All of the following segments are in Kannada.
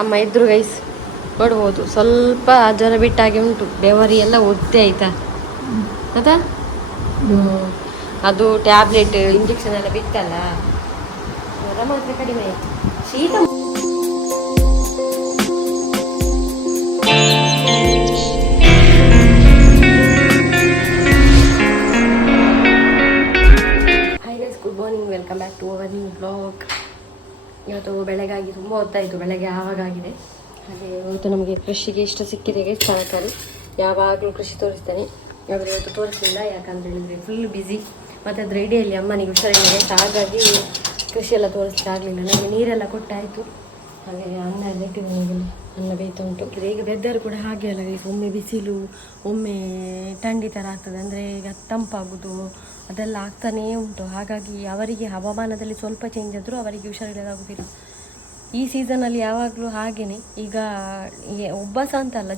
ಅಮ್ಮ ಇದ್ರು ಗೈಸ್ ನೋಡ್ಬೋದು, ಸ್ವಲ್ಪ ಜ್ವರ ಬಿಟ್ಟಾಗೆ ಉಂಟು, ಬೆವರಿ ಎಲ್ಲ ಒದ್ದೆ ಆಯ್ತಾ ಅದಾ. ಅದು ಟ್ಯಾಬ್ಲೆಟ್ ಇಂಜೆಕ್ಷನ್ ಎಲ್ಲ ಬಿತ್ತಲ್ಲ, ಜ್ವರ ಮಾತ್ರ ಕಡಿಮೆ ಆಯ್ತು. ಶೀತ good morning, welcome back to our new blog. ಇವತ್ತು ಬೆಳಗಾಗಿ ತುಂಬ ಹೊತ್ತಾಯಿತು, ಬೆಳಗ್ಗೆ ಆವಾಗಿದೆ. ಹಾಗೆ ಇವತ್ತು ನಮಗೆ ಕೃಷಿಗೆ ಇಷ್ಟ ಸಿಕ್ಕಿದೆ ತರಕಾರಿ. ಯಾವಾಗಲೂ ಕೃಷಿ ತೋರಿಸ್ತೇನೆ, ಆದರೆ ಇವತ್ತು ತೋರಿಸಲಿಲ್ಲ. ಯಾಕಂತ ಹೇಳಿದರೆ ಫುಲ್ ಬ್ಯುಸಿ, ಮತ್ತು ಅದು ರೆಡಿಯಲ್ಲಿ ಅಮ್ಮನಿಗೆ ಹುಷಾರಿಲ್ಲ, ಹಾಗಾಗಿ ಕೃಷಿ ಎಲ್ಲ ತೋರಿಸ್ಲಿಕ್ಕೆ ಆಗಲಿಲ್ಲ. ನನಗೆ ನೀರೆಲ್ಲ ಕೊಟ್ಟಾಯಿತು. ಹಾಗೆ ಅನ್ನ ಎಲ್ಲ ಇಟ್ಟಿದ್ದು, ನನಗೆ ಅನ್ನ ಬೇಯ್ತಾ ಉಂಟು. ಈಗ ವೆದರ್ ಕೂಡ ಹಾಗೆ ಅಲ್ಲ, ಒಮ್ಮೆ ಬಿಸಿಲು, ಒಮ್ಮೆ ಥಂಡಿ ಥರ ಆಗ್ತದೆ, ಅಂದರೆ ಈಗ ತಂಪಾಗೋದು ಅದೆಲ್ಲ ಆಗ್ತಾನೇ ಉಂಟು. ಹಾಗಾಗಿ ಅವರಿಗೆ ಹವಾಮಾನದಲ್ಲಿ ಸ್ವಲ್ಪ ಚೇಂಜ್ ಆದರೂ ಅವರಿಗೆ ಹುಷಾರಿಲ್ಲದಾಗೋದಿಲ್ಲ. ಈ ಸೀಸನಲ್ಲಿ ಯಾವಾಗಲೂ ಹಾಗೆಯೇ. ಈಗ ಉಬ್ಬಸ ಅಂತಲ್ಲ,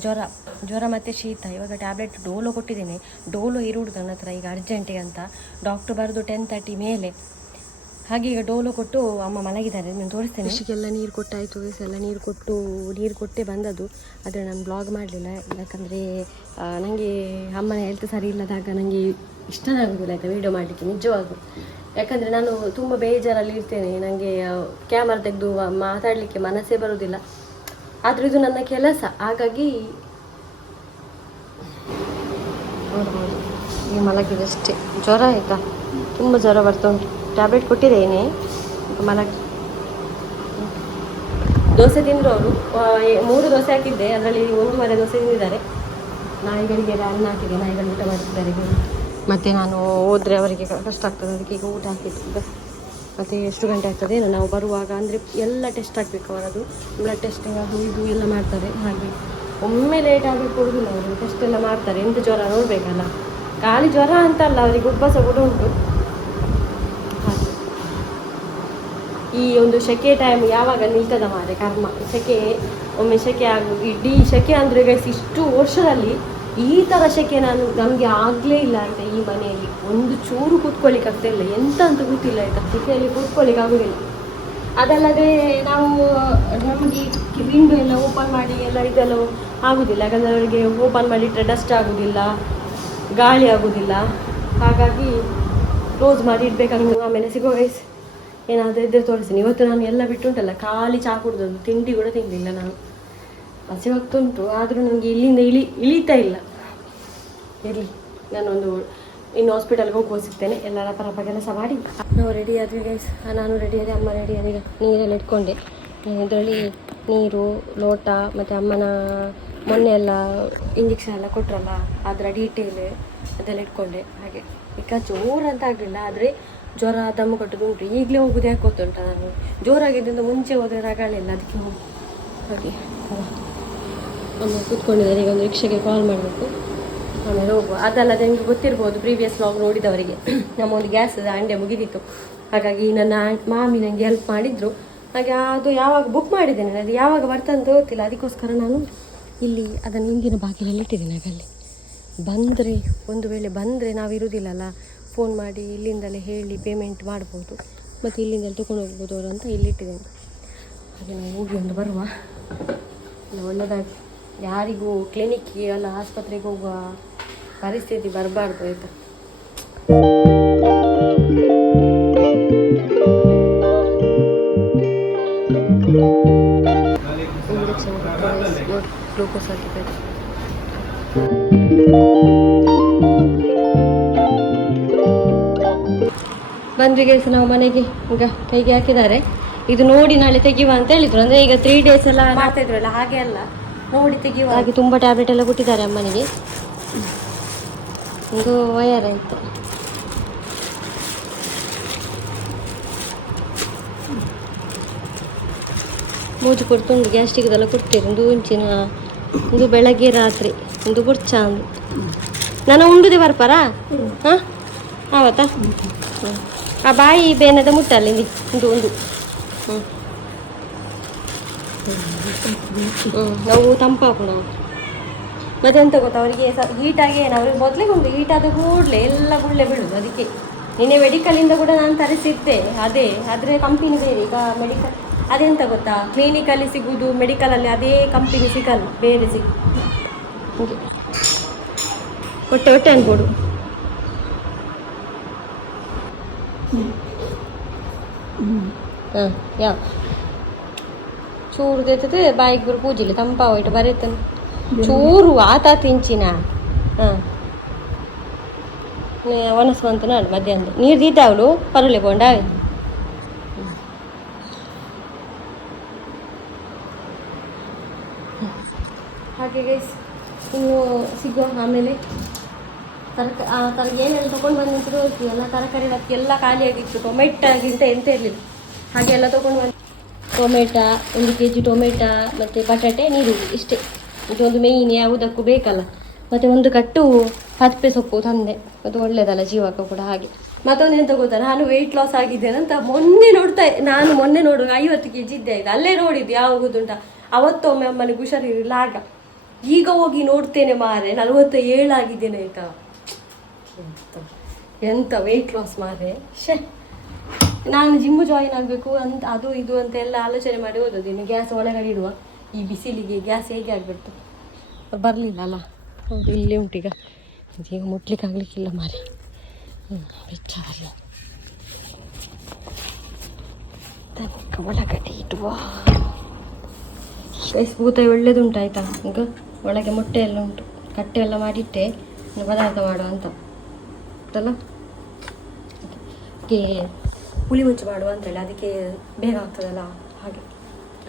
ಜ್ವರ ಮತ್ತು ಶೀತ. ಇವಾಗ ಟ್ಯಾಬ್ಲೆಟ್ ಡೋಲೋ ಕೊಟ್ಟಿದ್ದೇನೆ, ಡೋಲೋ ಇರುವುದು ನನ್ನ ಹತ್ರ ಈಗ ಅರ್ಜೆಂಟಿಗೆ ಅಂತ. ಡಾಕ್ಟ್ರು ಬರೋದು 10:30 ಮೇಲೆ. ಹಾಗೆ ಈಗ ಡೋಲೋ ಕೊಟ್ಟು ಅಮ್ಮ ಮಲಗಿದ್ದಾರೆ, ನಾನು ತೋರಿಸ್ತೇನೆ. ಕೃಷಿಗೆಲ್ಲ ನೀರು ಕೊಟ್ಟಾಯಿತು, ಎಲ್ಲ ನೀರು ಕೊಟ್ಟೇ ಬಂದದ್ದು. ಆದರೆ ನಾನು ಬ್ಲಾಗ್ ಮಾಡಲಿಲ್ಲ, ಯಾಕಂದರೆ ನನಗೆ ಅಮ್ಮನ ಹೆಲ್ತ್ ಸರಿ ಇಲ್ಲದಾಗ ನನಗೆ ಇಷ್ಟನೇ ಆಗೋದಿಲ್ಲ ಆಯಿತಾ ವೀಡಿಯೋ ಮಾಡಲಿಕ್ಕೆ, ನಿಜವಾಗೂ. ಯಾಕಂದರೆ ನಾನು ತುಂಬ ಬೇಜಾರಲ್ಲಿ ಇರ್ತೇನೆ, ನನಗೆ ಕ್ಯಾಮರಾ ತೆಗೆದು ಮಾತಾಡಲಿಕ್ಕೆ ಮನಸ್ಸೇ ಬರೋದಿಲ್ಲ. ಆದರೂ ಇದು ನನ್ನ ಕೆಲಸ, ಹಾಗಾಗಿ ನೋಡ್ಬೋದು. ಈಗ ಮಲಗಿದಷ್ಟೇ, ಜ್ವರ ಆಯಿತಾ, ತುಂಬ ಜ್ವರ ಬರ್ತಾ ಉಂಟು. ಟ್ಯಾಬ್ಲೆಟ್ ಕೊಟ್ಟಿದ್ದೇನೆ, ದೋಸೆ ತಿಂದರು ಅವರು. 3 ದೋಸೆ ಹಾಕಿದ್ದೆ, ಅದರಲ್ಲಿ 1 ದೋಸೆ ತಿಂದಿದ್ದಾರೆ. ನಾಯಿಗಳಿಗೆ ಅನ್ನ ಹಾಕಿದೆ, ನಾಯಿಗಳು ಊಟ ಮಾಡ್ತಿದ್ದಾರೆ. ಮತ್ತು ನಾನು ಹೋದರೆ ಅವರಿಗೆ ಕಷ್ಟ ಆಗ್ತದೆ, ಅದಕ್ಕೆ ಈಗ ಊಟ ಹಾಕಿದ್ದು. ಈಗ ಮತ್ತು ಎಷ್ಟು ಗಂಟೆ ಆಗ್ತದೆ ಏನು ನಾವು ಬರುವಾಗ, ಅಂದರೆ ಎಲ್ಲ ಟೆಸ್ಟ್ ಆಗಬೇಕು ಅವರದು, ಬ್ಲಡ್ ಟೆಸ್ಟಿಂಗ್ ಅದು ಇದು ಎಲ್ಲ ಮಾಡ್ತಾರೆ. ಹಾಗೆ ಒಮ್ಮೆ ಲೇಟ್ ಆಗಬೇಕು ಕೊಡೋದಿಲ್ಲ ಅವರು, ಟೆಸ್ಟ್ ಎಲ್ಲ ಮಾಡ್ತಾರೆ. ಎಂಥ ಜ್ವರ ನೋಡಬೇಕಲ್ಲ, ಖಾಲಿ ಜ್ವರ ಅಂತಲ್ಲ, ಅವರಿಗೆ ಉಬ್ಬಸ ಕೂಡ ಉಂಟು. ಹಾಗೆ ಈ ಒಂದು ಸೆಕೆ ಟೈಮ್ ಯಾವಾಗ ನಿಲ್ತದ ಮಾರೆ ಕರ್ಮ. ಸೆಕೆ ಒಮ್ಮೆ ಸೆಕೆ ಆಗೋದು, ಇಡೀ ಸೆಕೆ ಅಂದರೆ ಗೈಸ್ ಇಷ್ಟು ವರ್ಷದಲ್ಲಿ ಈ ಥರ ಸೆಕೆ ನಮಗೆ ಆಗಲೇ ಇಲ್ಲ ಆಯಿತಾ. ಈ ಮನೆಯಲ್ಲಿ ಒಂದು ಚೂರು ಕೂತ್ಕೊಳ್ಳಿಕ್ಕೆ ಆಗ್ತಾಯಿಲ್ಲ, ಎಂತ ಅಂತ ಗೊತ್ತಿಲ್ಲ ಆಯಿತಾ. ಸೆಕೆಯಲ್ಲಿ ಕೂತ್ಕೊಳ್ಳಿಕ್ಕೆ ಆಗೋದಿಲ್ಲ. ಅದಲ್ಲದೆ ನಾವು ನಮಗೆ ವಿಂಡೋ ಎಲ್ಲ ಓಪನ್ ಮಾಡಿ ಎಲ್ಲ ಇದೆಲ್ಲ ಆಗೋದಿಲ್ಲ, ಯಾಕಂದರೆ ಅವರಿಗೆ ಓಪನ್ ಮಾಡಿಟ್ಟರೆ ಡಸ್ಟ್ ಆಗೋದಿಲ್ಲ, ಗಾಳಿ ಆಗೋದಿಲ್ಲ. ಹಾಗಾಗಿ ಕ್ಲೋಸ್ ಮಾಡಿ ಇಡಬೇಕಾಗ್ತದೆ. ಆಮೇಲೆ ಸಿಗೋ ಗೈಸ್, ಏನಾದರೂ ಇದ್ದರೆ ತೋರಿಸ್ತೀನಿ. ಇವತ್ತು ನಾನು ಎಲ್ಲ ಬಿಟ್ಟು ಉಂಟಲ್ಲ, ಖಾಲಿ ಚಹಾ ಕುಡ್ದದ್ದು, ತಿಂಡಿ ಕೂಡ ತಿನ್ನಲಿಲ್ಲ ನಾನು. ಹಸಿ ಹೊತ್ತುಂಟು, ಆದರೂ ನನಗೆ ಇಲ್ಲಿಂದ ಇಳೀತಾ ಇಲ್ಲ. ಇರಲಿ, ನಾನೊಂದು ಇನ್ನು ಹಾಸ್ಪಿಟಲ್ಗೆ ಹೋಗುವ ಸಿಗ್ತೇನೆ. ಎಲ್ಲರ ಪರಪ ಕೆಲಸ ಮಾಡಿ ನಾವು ರೆಡಿ ಆದ್ವಿ ಗೈಸ್. ನಾನು ರೆಡಿ ಆದೆ, ಅಮ್ಮ ರೆಡಿ ಆದ. ಈಗ ನೀರೆಲ್ಲ ಇಟ್ಕೊಂಡೆ, ಇದರಲ್ಲಿ ನೀರು, ಲೋಟ, ಮತ್ತು ಅಮ್ಮನ ಮೊನ್ನೆ ಎಲ್ಲ ಇಂಜೆಕ್ಷನ್ ಎಲ್ಲ ಕೊಟ್ಟರಲ್ಲ ಅದರ ಡೀಟೇಲ್ ಅದೆಲ್ಲ ಇಟ್ಕೊಂಡೆ. ಹಾಗೆ ಈಗ ಜೋರಂತ ಆಗಲಿಲ್ಲ, ಆದರೆ ಜ್ವರ ದಮ್ಮು ಕಟ್ಟೋದು ಉಂಟು. ಈಗಲೇ ಹೋಗೋದು ಯಾಕೆ ಗೊತ್ತುಂಟ, ನಾನು ಜೋರಾಗಿದ್ದರಿಂದ ಮುಂಚೆ ಹೋದರೆ ರಗಾಳಿಲ್ಲ, ಅದಕ್ಕೆ ಹಾಗೆ ಅಮ್ಮ ಕೂತ್ಕೊಂಡಿದ್ದಾರೆ. ಈಗ ಒಂದು ರಿಕ್ಷಾಗೆ ಕಾಲ್ ಮಾಡಬೇಕು, ಆಮೇಲೆ ಹೋಗುವ. ಅದಲ್ಲದೆ ನಿಮಗೆ ಗೊತ್ತಿರ್ಬೋದು, ಪ್ರೀವಿಯಸ್ ವ್ಲಾಗ್ ನೋಡಿದವರಿಗೆ, ನಮ್ಮ ಒಂದು ಗ್ಯಾಸದ ಅಂಡೆ ಮುಗಿದಿತ್ತು. ಹಾಗಾಗಿ ನನ್ನ ಮಾಮಿ ನನಗೆ ಹೆಲ್ಪ್ ಮಾಡಿದರು. ಹಾಗೆ ಅದು ಯಾವಾಗ ಬುಕ್ ಮಾಡಿದ್ದೇನೆ, ಅದು ಯಾವಾಗ ಬರ್ತಂತ ಗೊತ್ತಿಲ್ಲ. ಅದಕ್ಕೋಸ್ಕರ ನಾನು ಇಲ್ಲಿ ಅದನ್ನು ಹಿಂದಿನ ಬಾಗಿಲಲ್ಲಿ ಇಟ್ಟಿದ್ದೇನೆ. ಹಾಗಲ್ಲಿ ಬಂದರೆ, ಒಂದು ವೇಳೆ ಬಂದರೆ ನಾವು ಇರೋದಿಲ್ಲಲ್ಲ, ಫೋನ್ ಮಾಡಿ ಇಲ್ಲಿಂದಲೇ ಹೇಳಿ ಪೇಮೆಂಟ್ ಮಾಡ್ಬೋದು, ಮತ್ತು ಇಲ್ಲಿಂದಲೇ ತೊಗೊಂಡು ಹೋಗ್ಬೋದು ಅವರು ಅಂತ ಇಲ್ಲಿಟ್ಟಿದ್ದೇನೆ. ಹಾಗೆ ನಾವು ಹೋಗಿ ಒಂದು ಬರುವ, ಒಳ್ಳೆಯದಾಗಿ. ಯಾರಿಗೂ ಕ್ಲಿನಿಕ್ಗೆ ಅಲ್ಲ ಆಸ್ಪತ್ರೆಗೆ ಹೋಗುವ ಪರಿಸ್ಥಿತಿ ಬರಬಾರ್ದು ಆಯಿತಾ. ಗ್ಲೂಕೋಸ್ ಹಾಕಿದ್ದಾರೆ. ಬಂದ್ವಿ ಗೈಸ್ ನಾವು ಮನೆಗೆ. ಈಗ ಕೈಗೆ ಹಾಕಿದ್ದಾರೆ. ಇದು ನೋಡಿ ನಾಳೆ ತೆಗಿಯುವ ಅಂತ ಹೇಳಿದ್ರು, ಅಂದರೆ ಈಗ 3 days ಎಲ್ಲ ಮಾಡ್ತಾ ಇದ್ರಲ್ಲ, ಹಾಗೆ ಅಲ್ಲ, ನೋಡಿ ತೆಗಿಯುವ. ಹಾಗೆ ತುಂಬ ಟ್ಯಾಬ್ಲೆಟ್ ಎಲ್ಲ ಕೊಟ್ಟಿದ್ದಾರೆ ಅಮ್ಮನಿಗೆ. ಒಂದು ವಯರ್ ಆಯಿತು. ಮೂಜು ಕೊಡ್ತುಂಡು, ಗ್ಯಾಸ್ಟ್ರಿಕ್ದೆಲ್ಲ ಕೊಡ್ತೀರಿ. ಒಂದು ಉಂಚಿನ ಒಂದು ಬೆಳಗ್ಗೆ ರಾತ್ರಿ ಒಂದು ಬುರ್ಚ ಒಂದು ನಾನು ಉಂಡುದೇ ಬರ್ಪಾರಾ. ಹಾಂ ಆವತ್ತಾ. ಆ ಬಾಯಿ ಬೇನದ ಮುಟ್ಟಲ್ಲ ಇಲ್ಲಿ ಒಂದು ನಾವು ತಂಪಾಕು ನಾವು. ಮತ್ತೆ ಎಂತ ಗೊತ್ತಾ, ಅವರಿಗೆ ಹೀಟಾಗಿ ಏನು ಅವ್ರಿಗೆ ಮೊದಲಿಗೆ ಒಂದು ಹೀಟಾದ ಕೂಡಲೇ ಎಲ್ಲ ಗುಳ್ಳೆ ಬೀಳುದು. ಅದಕ್ಕೆ ನಿನ್ನೆ ಮೆಡಿಕಲಿಂದ ಕೂಡ ನಾನು ತರಿಸಿದ್ದೆ, ಅದೇ ಆದರೆ ಕಂಪನಿ ಬೇರೆ. ಈಗ ಅದೆಂತ ಗೊತ್ತಾ, ಕ್ಲಿನಿಕಲ್ಲಿ ಸಿಗೋದು ಮೆಡಿಕಲಲ್ಲಿ ಅದೇ ಕಂಪನಿ ಸಿಗಲ್ಲ, ಬೇರೆ ಹೀಗೆ ಹೊಟ್ಟೆ ಹೊಟ್ಟೆ ಅನ್ಕೊಡು. ಹಾಂ ಯಾವ ಚೂರು ತೆತ್ತದೆ ಬಾಯಿಗೆ ಬರು ಪೂಜಿಲ್ಲ ತಂಪಾವ ಇಟ್ಟು ಬರೀತಾನೆ ಚೂರು ಆತ ತಿಂಚಿನ. ಹಾಂ ಒಣಸ್ವಂತ ನಾಡು ಮಧ್ಯಾಹ್ನ ನೀರು ದಿದ್ದಾವಳು ಪರಲೆ ಕೊಂಡಾವೆ. ಹಾಗೆ ಗೈಸ್ ಇನ್ನು ಸಿಗುವ ಆಮೇಲೆ ಏನೆಲ್ಲ ತೊಗೊಂಡು ಬಂದಿದ್ರು ಎಲ್ಲ ತರಕಾರಿ ಎಲ್ಲ ಖಾಲಿಯಾಗಿತ್ತು. ಟೊಮೆಟೊಗಿಂತ ಎಂತ ಇರಲಿಲ್ಲ, ಹಾಗೆ ಎಲ್ಲ ತೊಗೊಂಡು ಬಂದು ಟೊಮೆಟೊ 1 kg ಟೊಮೆಟೊ ಮತ್ತು ಬಟಾಟೆ ನೀರುಳ್ಳಿ ಇಷ್ಟೇ. ಇದೊಂದು ಮೇಯ್ನ್ ಯಾವುದಕ್ಕೂ ಬೇಕಲ್ಲ. ಮತ್ತು ಒಂದು ಕಟ್ಟು ಹಪ್ಪೆ ಸೊಪ್ಪು ತಂದೆ, ಅದು ಒಳ್ಳೆಯದಲ್ಲ ಜೀವಕ್ಕೂ ಕೂಡ. ಹಾಗೆ ಮತ್ತೊಂದು ಎಂತ ಗೊತ್ತಾ, ನಾನು ವೆಯ್ಟ್ ಲಾಸ್ ಆಗಿದ್ದೇನೆ ಅಂತ ಮೊನ್ನೆ ನೋಡುವಾಗ 50 kg ಇದ್ದೆ ಆಯ್ತು. ಅಲ್ಲೇ ನೋಡಿದ್ದು ಯಾವಾಗುದುಂಟ ಅವತ್ತೊಮ್ಮೆ ಅಮ್ಮನಿಗೆ ಹುಷಾರಿರಲಿಲ್ಲ ಆಗ. ಈಗ ಹೋಗಿ ನೋಡ್ತೇನೆ ಮಾರೆ 47 ಆಗಿದ್ದೇನೆ ಆಯ್ತಾ. ಎಂತ ವೆಯ್ಟ್ ಲಾಸ್ ಮಾರೆ. ನಾನು ಜಿಮ್ ಜಾಯಿನ್ ಆಗಬೇಕು ಅಂತ ಅದು ಇದು ಅಂತ ಎಲ್ಲ ಆಲೋಚನೆ ಮಾಡಿ ಹೋದದ್ದು. ಇನ್ನು ಗ್ಯಾಸ್ ಒಳಗಡೆ ಇಡುವ, ಈ ಬಿಸಿಲಿಗೆ ಗ್ಯಾಸ್ ಹೇಗೆ ಆಗಬೇಕು, ಬರಲಿಲ್ಲ ಅಲ್ಲ. ಹೌದು ಇಲ್ಲೇ ಉಂಟೀಗ, ಈಗ ಮುಟ್ಲಿಕ್ಕೆ ಆಗಲಿಕ್ಕಿಲ್ಲ ಮಾರೆ. ಬೆಚ್ಚ ತನಕ ಒಳಗಡೆ ಇಡುವ. ಭೂತ ಒಳ್ಳೇದುಂಟಾಯ್ತಾ. ಈಗ ಒಳಗೆ ಮೊಟ್ಟೆ ಎಲ್ಲ ಉಂಟು, ಕಟ್ಟೆ ಎಲ್ಲ ಮಾಡಿಟ್ಟೆ ಪದಾರ್ಥ ಮಾಡುವ ಅಂತ ಗೊತ್ತಲ್ಲ. ಅದಕ್ಕೆ ಪುಳಿ ಮುಚ್ಚು ಮಾಡುವ ಅಂತೇಳಿ, ಅದಕ್ಕೆ ಬೇಗ ಆಗ್ತದಲ್ಲ. ಹಾಗೆ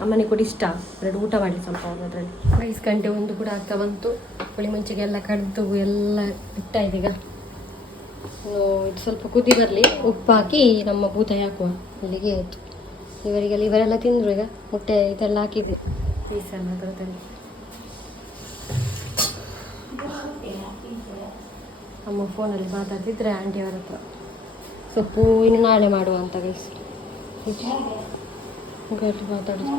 ಅಮ್ಮನಿಗೆ ಕೂಡ ಇಷ್ಟ, 2 ಊಟ ಮಾಡಲಿ ಸ್ವಲ್ಪ ಅದರಲ್ಲಿ. 5 ಗಂಟೆ 1 ಕೂಡ ಆಗ್ತಾ ಬಂತು. ಪುಳಿ ಮುಂಚೆಗೆಲ್ಲ ಕಡ್ದು ಎಲ್ಲ ಇಟ್ಟಾಯ್ತು. ಈಗ ಇದು ಸ್ವಲ್ಪ ಕುದಿ ಬರಲಿ, ಉಪ್ಪು ಹಾಕಿ ನಮ್ಮ ಭೂತ ಹಾಕುವ. ಇಲ್ಲಿಗೆ ಆಯಿತು. ಇವರೆಲ್ಲ ತಿಂದರು. ಈಗ ಮೊಟ್ಟೆ ಇದೆಲ್ಲ ಹಾಕಿದೆ ಪೀಸೆಲ್ಲ ಅದರದಲ್ಲಿ. ಅಮ್ಮ ಫೋನಲ್ಲಿ ಮಾತಾಡ್ತಿದ್ರೆ ಆಂಟಿಯವರ ಹತ್ರ. ಸೊಪ್ಪು ಇನ್ನು ನಾಳೆ ಮಾಡುವ ಅಂತ ಗೈಸ್ ಮಾತಾಡೋದು.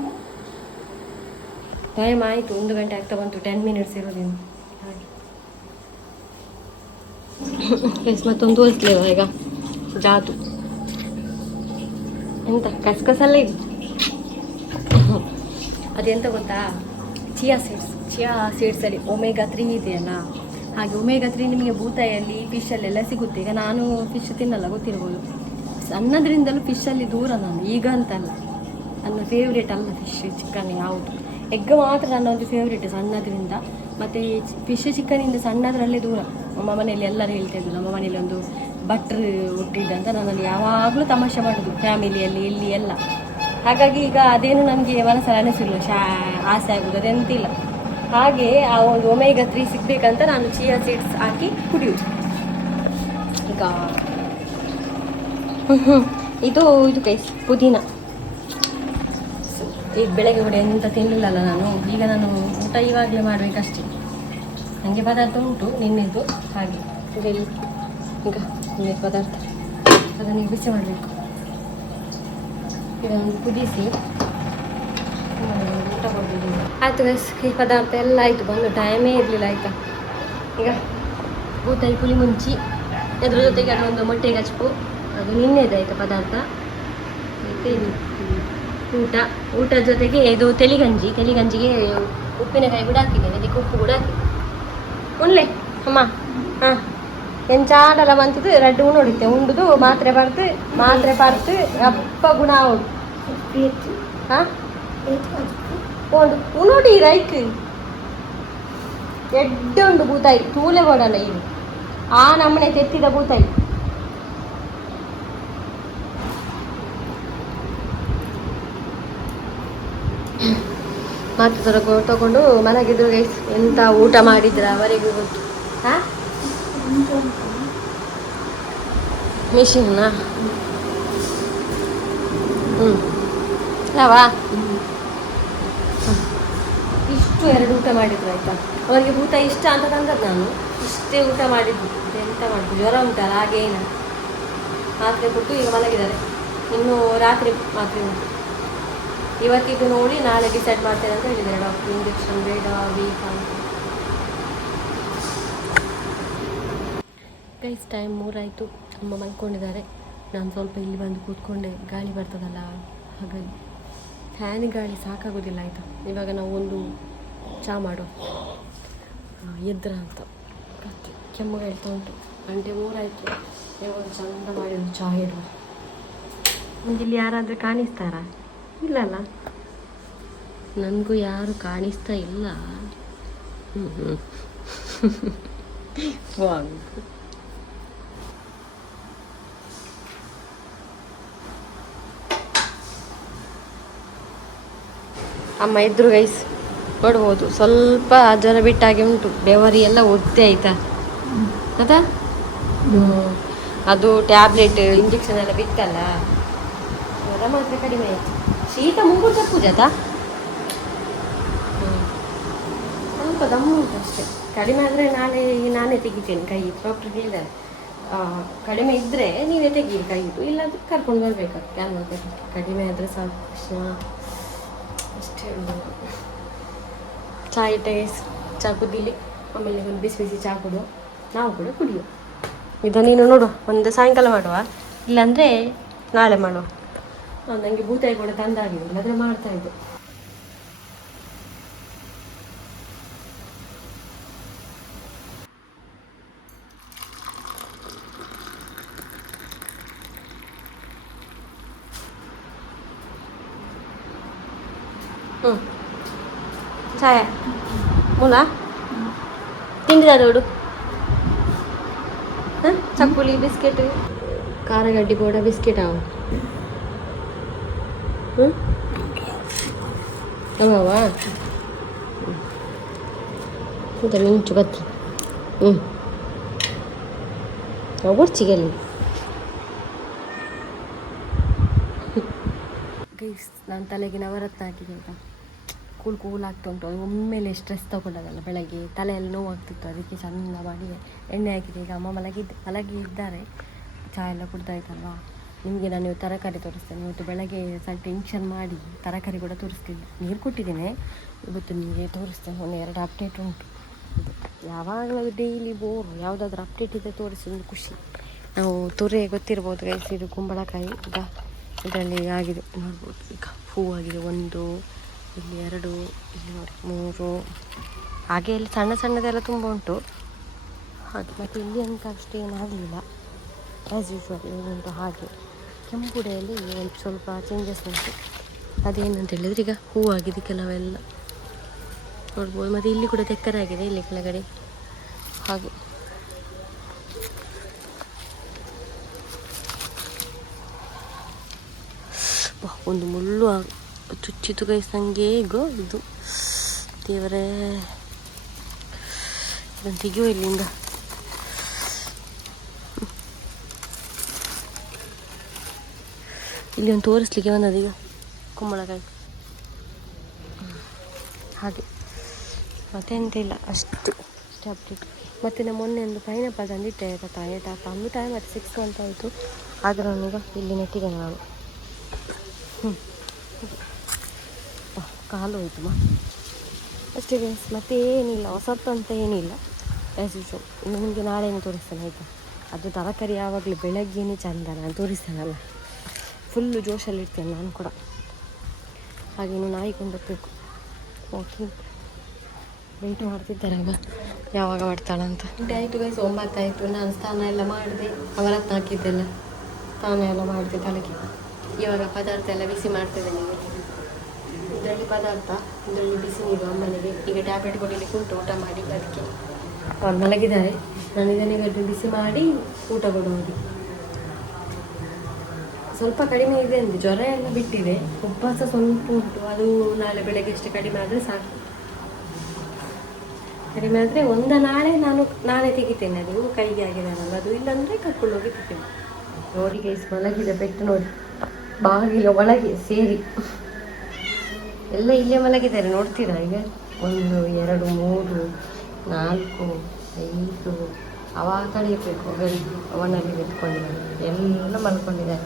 ಟೈಮ್ ಆಯಿತು, 1 ಗಂಟೆ ಆಗ್ತಾ ಬಂತು. 10 ಮಿನಿಟ್ಸ್ ಇರೋದಿನ್ನು. ಹಾಗೆ ಗೈಸ್ ಮತ್ತೊಂದು ತೋರಿಸ್ಲೇವ ಈಗ ಜಾತು ಎಂತ ಕಸಕಸಲ್ಲ ಇದು. ಅದೆಂತ ಗೊತ್ತಾ, ಚಿಯಾ ಸೀಡ್ಸಲ್ಲಿ ಒಮೆಗಾ 3 ಇದೆಯಲ್ಲ. ಹಾಗೆ ಒಮೆಗಾ 3 ನಿಮಗೆ ಬೂತಾಯಲ್ಲಿ ಫಿಶಲ್ಲೆಲ್ಲ ಸಿಗುತ್ತೆ. ಈಗ ನಾನು ಫಿಶ್ ತಿನ್ನಲ್ಲ, ಗೊತ್ತಿರ್ಬೋದು. ಸಣ್ಣದ್ರಿಂದಲೂ ಫಿಶಲ್ಲಿ ದೂರ ನಾನು. ಈಗ ಅಂತಲ್ಲ, ನನ್ನ ಫೇವ್ರೇಟ್ ಅಲ್ಲ ಫಿಶ್ ಚಿಕನ್ ಯಾವುದು. ಎಗ್ ಮಾತ್ರ ನನ್ನ ಒಂದು ಫೇವ್ರೇಟ್ ಸಣ್ಣದ್ರಿಂದ. ಮತ್ತು ಫಿಶ್ ಚಿಕನಿಂದ ಸಣ್ಣದರಲ್ಲೇ ದೂರ. ನಮ್ಮ ಮನೆಯಲ್ಲಿ ಎಲ್ಲರೂ ಹೇಳ್ತಾಯಿದ್ರು, ನಮ್ಮ ಮನೇಲಿ ಒಂದು ಭಟ್ರು ಹುಟ್ಟಿದ್ದಂತ ನನ್ನಲ್ಲಿ ಯಾವಾಗಲೂ ತಮಾಷೆ ಮಾಡೋದು, ಫ್ಯಾಮಿಲಿಯಲ್ಲಿ ಇಲ್ಲಿ ಎಲ್ಲ. ಹಾಗಾಗಿ ಈಗ ಅದೇನು ನನಗೆ ಮನಸ್ಸಲ್ಲಿ ಅನಿಸಿಲ್ಲ, ಆಸೆ ಆಗೋದು ಅದೆಂತಿಲ್ಲ. ಹಾಗೆ ಆ ಒಂದು ಒಮೆಗಾ 3 ಸಿಗಬೇಕಂತ ನಾನು ಚಿಯಾ ಸೀಡ್ಸ್ ಹಾಕಿ ಕುಡಿಯೋದು. ಈಗ ಇದು ಗೈಸ್ ಪುದೀನ. ಈಗ ಬೆಳಗ್ಗೆ ಕೂಡ ಎಂತ ತಿನ್ನಲಿಲ್ಲಲ್ಲ ನಾನು. ಈಗ ನಾನು ಊಟ ಇವಾಗಲೇ ಮಾಡಬೇಕಷ್ಟೇ. ನನಗೆ ಪದಾರ್ಥ ಉಂಟು ನಿನ್ನೆದು. ಹಾಗೆ ಈಗ ನಿನ್ನೆ ಪದಾರ್ಥ ಅದನ್ನು ಬಿಸಿ ಮಾಡಬೇಕು. ಇದನ್ನು ಕುದಿಸಿ ಊಟ ಕೊಡ್ತಿದ್ದೀನಿ. ಆಯಿತು ಗೈಸ್, ಈ ಪದಾರ್ಥ ಎಲ್ಲ ಆಯಿತು. ಬಂದು ಟೈಮೇ ಇರಲಿಲ್ಲ ಆಯಿತಾ. ಈಗ ಬೂತಾಯಿ ಪುಳಿ ಮುಂಚಿ, ಅದ್ರ ಜೊತೆಗೆ ಅದೊಂದು ಮೊಟ್ಟೆ ಗಚ್ಪು, ಅದು ನಿನ್ನೆದು ಆಯಿತು ಪದಾರ್ಥ. ಮತ್ತು ಇದು ಊಟದ ಜೊತೆಗೆ ಇದು ತೆಲಿಗಂಜಿಗೆ ಉಪ್ಪಿನಕಾಯಿ ಕೂಡ ಹಾಕಿದ್ದೇನೆ, ಅದಕ್ಕೆ ಉಪ್ಪು ಕೂಡ ಹಾಕಿ ಉಣ್ಲೆ ಅಮ್ಮ. ಹಾಂ ಎಂಚಾಡಲ್ಲ ಬಂತಿದ್ದು 2 ಉಣ್ಣೊಡಿತ್ತೆ ಉಂಡುದು ಮಾತ್ರೆ ಬರ್ತು ಅಪ್ಪ ಗುಣ ಅವಳು. ಹಾಂ ಉಂಡು ಉಣ್ಣೋಡಿ ರೈಕ್ ಎಡ್ಡೆ ಉಂಡು ಬೂತಾಯಿ ತೂಲೆ ಕೊಡಲ್ಲ. ಇದು ಆ ನಮ್ಮನೆ ತೆತ್ತಿದ ಬೂತಾಯಿ. ಮತ್ತೆ ತಗೊಂಡು ಮನೆಗಿದ್ರು ಗೈಸ್. ಎಂತ ಊಟ ಮಾಡಿದ್ರ ಅವರಿಗೂ ಗೊತ್ತು. ಹಾಂ ಮಿಷಿನ್ನ ಯಾವ ಇಷ್ಟು 2 ಊಟ ಮಾಡಿದ್ರು ಆಯಿತಾ. ಅವರಿಗೆ ಊಟ ಇಷ್ಟ ಅಂತ ತಂದದ್ದು ನಾನು. ಇಷ್ಟೇ ಊಟ ಮಾಡಿದ್ದು. ಎಂತ ಮಾಡಿದ್ದು, ಜ್ವರ ಉಂಟಲ್ಲ ಹಾಗೇನು. ಮಾತ್ರೆ ಕೊಟ್ಟು ಈಗ ಮಲಗಿದ್ದಾರೆ. ಇನ್ನು ರಾತ್ರಿ ಮಾತ್ರೆ ಉಂಟು. ಇವತ್ತಿದ್ದು ನೋಡಿ ನಾಳೆ ಡಿಸೈಡ್ ಮಾಡ್ತೇನೆ ಅಂತ ಹೇಳಿದ್ದಾರೆ ಡಾಕ್ಟ್ರು. ಇಂಜೆಕ್ಷನ್ ಬೇಡ ವೀಕ್ ಅಂತ. ಗೈಸ್ ಟೈಮ್ 3 ಆಯಿತು. ಅಮ್ಮ ಮಲ್ಕೊಂಡಿದ್ದಾರೆ. ನಾನು ಸ್ವಲ್ಪ ಇಲ್ಲಿ ಬಂದು ಕೂತ್ಕೊಂಡೆ, ಗಾಳಿ ಬರ್ತದಲ್ಲ ಹಾಗಾಗಿ. ಫ್ಯಾನ್ ಗಾಳಿ ಸಾಕಾಗೋದಿಲ್ಲ ಆಯಿತಾ. ಇವಾಗ ನಾವು ಒಂದು ಚಹಾ ಮಾಡೋ ಎದ್ರ ಅಂತ ಕತ್ತಿ ಕೆಮ್ಮು ಹೇಳ್ತಾ ಉಂಟು. 2:03 ಆಯಿತು. ಒಂದು ಚಂದ ಮಾಡಿ ಒಂದು ಚಹಾ ಇಡುವ. ನಿಮಗೆ ಇಲ್ಲಿ ಯಾರಾದರೂ ಕಾಣಿಸ್ತಾರಾ? ಇಲ್ಲಲ್ಲ, ನನಗೂ ಯಾರು ಕಾಣಿಸ್ತಾ ಇಲ್ಲ. ಅಮ್ಮ ಇದ್ರು ಗೈಸ್, ನೋಡ್ಬೋದು ಸ್ವಲ್ಪ ಜ್ವರ ಬಿಟ್ಟಾಗೆ ಉಂಟು. ಬೆವರಿ ಎಲ್ಲ ಒದ್ದೆ ಆಯ್ತಾ ಅದಾ. ಅದು ಟ್ಯಾಬ್ಲೆಟ್ ಇಂಜೆಕ್ಷನ್ ಎಲ್ಲ ಬಿತ್ತಲ್ಲ, ಜ್ವರ ಮಾತ್ರ ಕಡಿಮೆ ಆಯ್ತು. ಶೀತ ಮುಂಗುರ್ತ ಪೂಜಾತಾ ಸ್ವಲ್ಪ ದಮ್ಮು ಉಂಟು ಅಷ್ಟೇ. ಕಡಿಮೆ ಆದರೆ ನಾನೇ ತೆಗಿತೇನೆ ಕೈ. ಡಾಕ್ಟರ್ ಹೇಳಿದ್ದಾರೆ ಕಡಿಮೆ ಇದ್ದರೆ ನೀವೇ ತೆಗೀರಿ ಕೈ, ಇಲ್ಲಾಂದ್ರೆ ಕರ್ಕೊಂಡು ಬರಬೇಕು ಸ್ಕ್ಯಾನ್ ಮಾಡಬೇಕು. ಕಡಿಮೆ ಆದರೆ ಸಾಕು ಅಷ್ಟೇ. ಚಹಾ ಇಟ್ಟೆ, ಚಹಾ ಕುದೀಲಿ, ಆಮೇಲೆ ಒಂದು ಬಿಸಿ ಬಿಸಿ ಚಹಾ ಕೊಡುವ, ನಾವು ಕೂಡ ಕುಡಿಯುವ. ಇದು ನೀನು ನೋಡುವ, ಒಂದು ಸಾಯಂಕಾಲ ಮಾಡುವ, ಇಲ್ಲಾಂದರೆ ನಾಳೆ ಮಾಡುವ. ನನಗೆ ಭೂತಾಯಿ ಕೂಡ ತಂದಾಗಿದೆ, ಇಲ್ಲಾಂದರೆ ಮಾಡ್ತಾಯಿದ್ದೆ. ಚಾಯ ಮೂಲ ತಿಂಡಿದಾದೋಡು ಚಕ್ಕುಲಿ ಬಿಸ್ಕೆಟ್ ಖಾರಗಡ್ಡಿ ಕೂಡ ಬಿಸ್ಕೆಟ್ ಅವ ಅವ ಇಂತ ಮಿಂಚು ಬತ್ತಿ ಒಬ್ಬರ್ಚಿಗಲ್ಲಿ ಗೈಸ್. ನಾನು ತಲೆಗೆ ನವರತ್ನ ಹಾಕಿದೆ ಅಂತ ಕೂಲ್ ಆಗ್ತಾ ಉಂಟು. ಒಮ್ಮೆಲೆ ಸ್ಟ್ರೆಸ್ ತಗೊಂಡದಲ್ಲ, ಬೆಳಗ್ಗೆ ತಲೆಯಲ್ಲಿ ನೋವಾಗ್ತಿತ್ತು, ಅದಕ್ಕೆ ಚೆಂದ ಮಾಡಿ ಎಣ್ಣೆ ಹಾಕಿದೆ. ಈಗ ಅಮ್ಮ ಮಲಗಿ ಇದ್ದಾರೆ. ಚಹಾ ಎಲ್ಲ ಕುಡ್ದಾಯ್ತಲ್ವಾ. ನಿಮಗೆ ನಾನು ತರಕಾರಿ ತೋರಿಸ್ತೇನೆ. ಇವತ್ತು ಬೆಳಗ್ಗೆ ಸ್ವಲ್ಪ ಟೆನ್ಷನ್ ಮಾಡಿ ತರಕಾರಿ ಕೂಡ ತೋರಿಸ್ತಿಲ್ಲ, ನೀರು ಕೊಟ್ಟಿದ್ದೇನೆ. ಇವತ್ತು ನಿಮಗೆ ತೋರಿಸ್ತೇನೆ. 1-2 ಅಪ್ಡೇಟ್ ಉಂಟು. ಯಾವಾಗಲೂ ಡೈಲಿ ಬೋರು, ಯಾವುದಾದ್ರೂ ಅಪ್ಡೇಟ್ ಇದೆ ತೋರಿಸಿ, ಒಂದು ಖುಷಿ. ನಾವು ತೊರೆ ಗೊತ್ತಿರ್ಬೋದು ಗೈಸ್, ಇದು ಕುಂಬಳಕಾಯಿ. ಈಗ ಇದರಲ್ಲಿ ಆಗಿದೆ ನೋಡ್ಬೋದು, ಈಗ ಹೂವಾಗಿದೆ. 1, ಇಲ್ಲಿ 2, ಇಲ್ಲಿ ನೋಡಿ 3, ಹಾಗೆ ಇಲ್ಲಿ ಸಣ್ಣ ಸಣ್ಣದೆಲ್ಲ ತುಂಬ ಉಂಟು ಹಾಗೆ. ಮತ್ತು ಇಲ್ಲಿ ಅಂತ ಅಷ್ಟೇ ಏನಾಗಲಿಲ್ಲ, ಆ್ಯಸ್ ಯೂಶ್ವಲ್ ಏನುಂಟು ಹಾಗೆ. ಕೆಂಪುಡೆಯಲ್ಲಿ ಒಂದು ಸ್ವಲ್ಪ ಚೇಂಜಸ್ ಉಂಟು. ಅದೇನಂತ ಹೇಳಿದರೆ ಈಗ ಹೂವಾಗಿದೆ ಕೆಲವೆಲ್ಲ ನೋಡ್ಬೋದು. ಮತ್ತು ಇಲ್ಲಿ ಕೂಡ ತೆಕ್ಕರೆ ಆಗಿದೆ, ಇಲ್ಲಿ ಕೆಳಗಡೆ ಹಾಗೆ. ಒಂದು ಮುಳ್ಳು ಚುಚ್ಚಿತು ಗೈಸ್ ನನಗೆ. ಈಗ ಇದು ದೇವರೇ, ಇದನ್ನು ತೆಗಿಯೋ ಇಲ್ಲಿಂದ. ಇಲ್ಲಿ ಒಂದು ತೋರಿಸ್ಲಿಕ್ಕೆ ಬಂದದೀಗ ಕುಂಬಳಕಾಯಿ ಹಾಗೆ. ಮತ್ತೆಂತ ಇಲ್ಲ, ಅಷ್ಟು ಅಪ್ಡೇಟ್. ಮತ್ತು ನಾನು ಮೊನ್ನೆ ಒಂದು ಪೈನಾಪಲ್ ತಂದಿಟ್ಟೆ ಆಯಿತಾ. ತಂದು ಟೈಮ್ ಅದು 6 months ಆಯಿತು. ಆದರೆ ನಾನೀಗ ಇಲ್ಲಿ ನೆಟ್ಟಿದ್ದೇನೆ ನಾನು. ಕಾಲು ಹೋಯ್ತು ಅಷ್ಟೇ ಗೈಸ್. ಮತ್ತೆ ಏನಿಲ್ಲ ಹೊಸತ್ತು ಅಂತ ಏನಿಲ್ಲ, ಆ್ಯಸ್ ಯೂಶ್ವಲ್. ನಿಮಗೆ ನಾಳೆನೇ ತೋರಿಸ್ತೇನೆ ಆಯಿತಾ. ಅದು ತರಕಾರಿ ಯಾವಾಗಲೂ ಬೆಳಗ್ಗೆಯೇ ಚಂದ, ನಾನು ತೋರಿಸ್ತೇನಲ್ಲ, ಫುಲ್ಲು ಜೋಶಲ್ಲಿ ಇರ್ತೇನೆ ನಾನು ಕೂಡ. ಹಾಗೇನು ನಾಯಿ ಕೊಂಡೋಗ್ಬೇಕು. ಓಕೆ, ವೆಯ್ಟ್ ಮಾಡ್ತಿದ್ದಾರೆ ಅವ ಯಾವಾಗ ಮಾಡ್ತಾಳಂತ. ಆಯಿತು ಗೈಸ್, 9 ಆಯಿತು. ನಾನು ಸ್ನಾನ ಎಲ್ಲ ಮಾಡಿದೆ, ಅವರತ್ತು ಹಾಕಿದ್ದೆಲ್ಲ ಸ್ನಾನ ಎಲ್ಲ ಮಾಡಿದೆ ತಲೆಗೆ. ಇವಾಗ ಪದಾರ್ಥ ಎಲ್ಲ ಬಿಸಿ ಮಾಡ್ತಿದ್ದೇನೆ. ಇದರಲ್ಲಿ ಪದಾರ್ಥ, ಇದರಲ್ಲಿ ಬಿಸಿ ನೀರು ಅಮ್ಮನಿಗೆ. ಈಗ ಟ್ಯಾಬ್ಲೆಟ್ ಕೊಡಲಿಕ್ಕೆ ಉಂಟು, ಊಟ ಮಾಡಿ. ಅದಕ್ಕೆ ಅವ್ರು ಮಲಗಿದ್ದಾರೆ. ನಾನು ಇದನ್ನೇ ಬಿಸಿ ಮಾಡಿ ಊಟ ಕೊಡುವುದು. ಸ್ವಲ್ಪ ಕಡಿಮೆ ಇದೆ ಅಂದರೆ, ಜ್ವರ ಎಲ್ಲ ಬಿಟ್ಟಿದೆ, ಉಪವಾಸ ಸ್ವಲ್ಪ ಉಂಟು. ಅದು ನಾಳೆ ಬೆಳಗ್ಗೆ ಅಷ್ಟೇ ಕಡಿಮೆ ಆದರೆ ಸಾಕು. ಕಡಿಮೆ ಆದರೆ ನಾನೇ ತೆಗಿತೇನೆ. ಅದು ಕೈಗೆ ಆಗಿದಾನಲ್ಲ, ಅದು ಇಲ್ಲಾಂದರೆ ಕರ್ಕೊಂಡೋಗಿ ತೆಗಿತೇನೆ. ನೋಡಿ ಗೈಸ್, ಮಲಗಿದೆ ಪೆಟ್ಟು ನೋಡಿ, ಬಾಗಿಲ ಒಳಗೆ ಸೇರಿ ಎಲ್ಲ ಇಲ್ಲೇ ಮಲಗಿದ್ದಾರೆ. ನೋಡ್ತೀರಾ ಈಗ 1, 2, 3, 4, 5 ಅವ ತಡೆಯಬೇಕು. ಅವನಲ್ಲಿ ನಿಂತ್ಕೊಂಡಿದ್ದಾರೆ, ಎಲ್ಲ ಮಲ್ಕೊಂಡಿದ್ದಾರೆ.